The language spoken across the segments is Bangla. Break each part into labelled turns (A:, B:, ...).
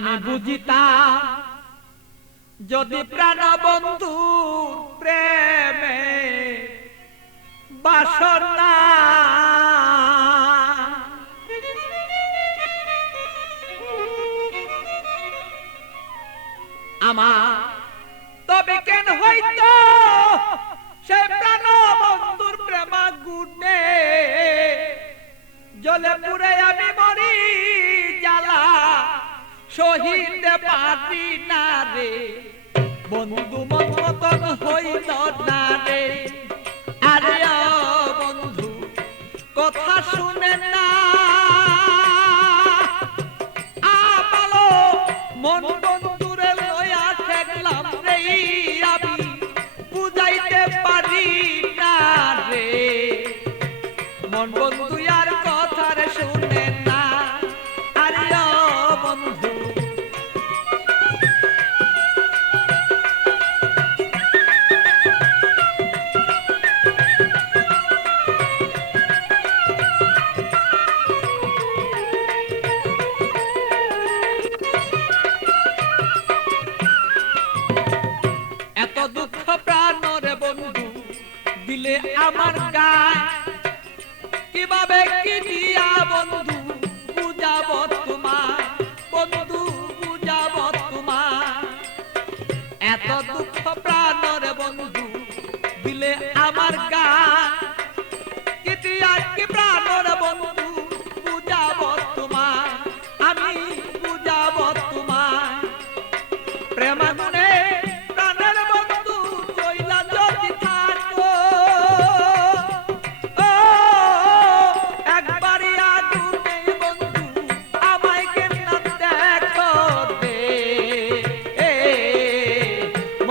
A: আমি বুঝিতাম যদি প্রাণ বন্ধু প্রেমে বাসনা আমার তবে কেন হইতো সে প্রাণ বন্ধুর প্রেমা গুণে জলে পুরে আমি শহীদ পাতি না রে। বন্ধু মতন হইল না রে। আরে বন্ধু কথা শুনে না দিলে আমার গায় কীভাবে কি দিয়া বন্ধু বুঝাব তোমার বন্ধু বুঝাব তোমার এত দুঃখ প্রাণরে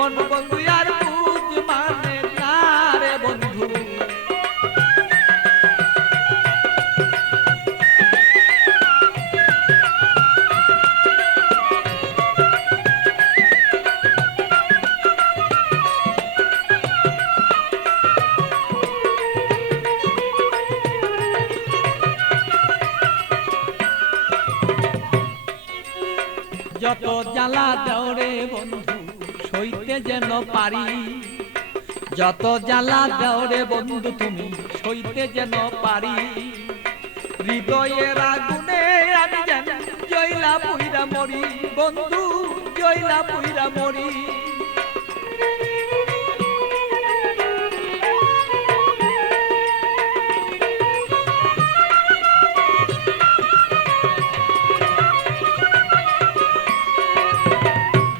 A: মন বন্ধু আর বুঝ মানে যত জ্বালা দেওরে বন্ধু সইতে যেন পারি। যত জ্বালা দাও রে বন্ধু তুমি, সইতে যেন পারি। হৃদয়ের আগুনে আমি যেন জয়লা পুইরা মরি। বন্ধু জয়লা পুইরা মরি।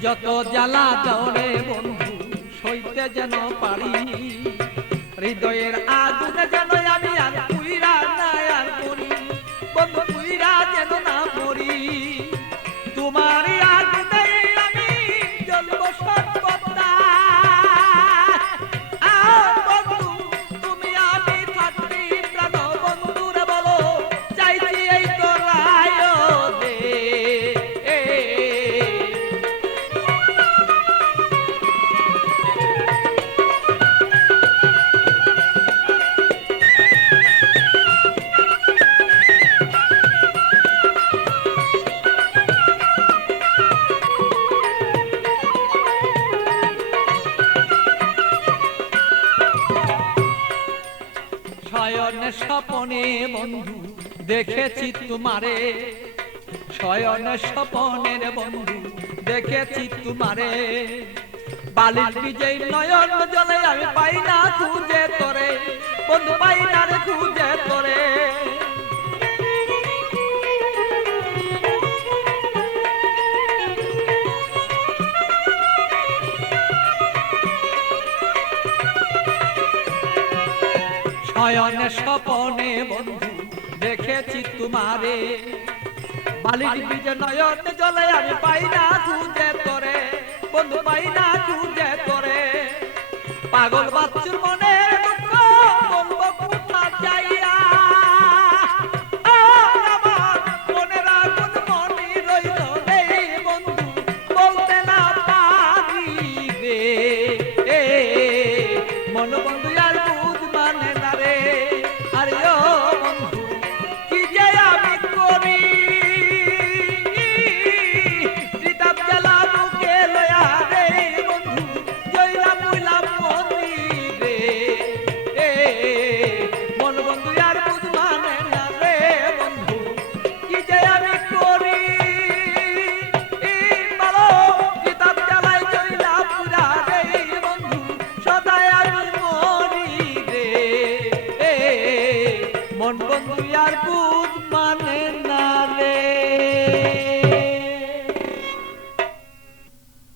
A: যত জ্বালা দৌড়ে বন্ধু সইতে যেন পারি স্বপনে বন্ধু, দেখেছি তোমারে। শয়নে স্বপনের বন্ধু, দেখেছি তোমারে। বালির বিজয় নয়ন জলে আমি পাই না খুঁজে তোরে। বন্ধু পাই না রে শয়নে স্বপনে বন্ধু, দেখেছি তোমারে। বালির বীজ নয়ন জলে আমি পাই না খুঁজে তোরে। বন্ধু, পাই না খুঁজে তোরে। পাগল বাচ্চুর মনে দুঃখ মনে বন্ধু জীবন বন্ধু আর কুদ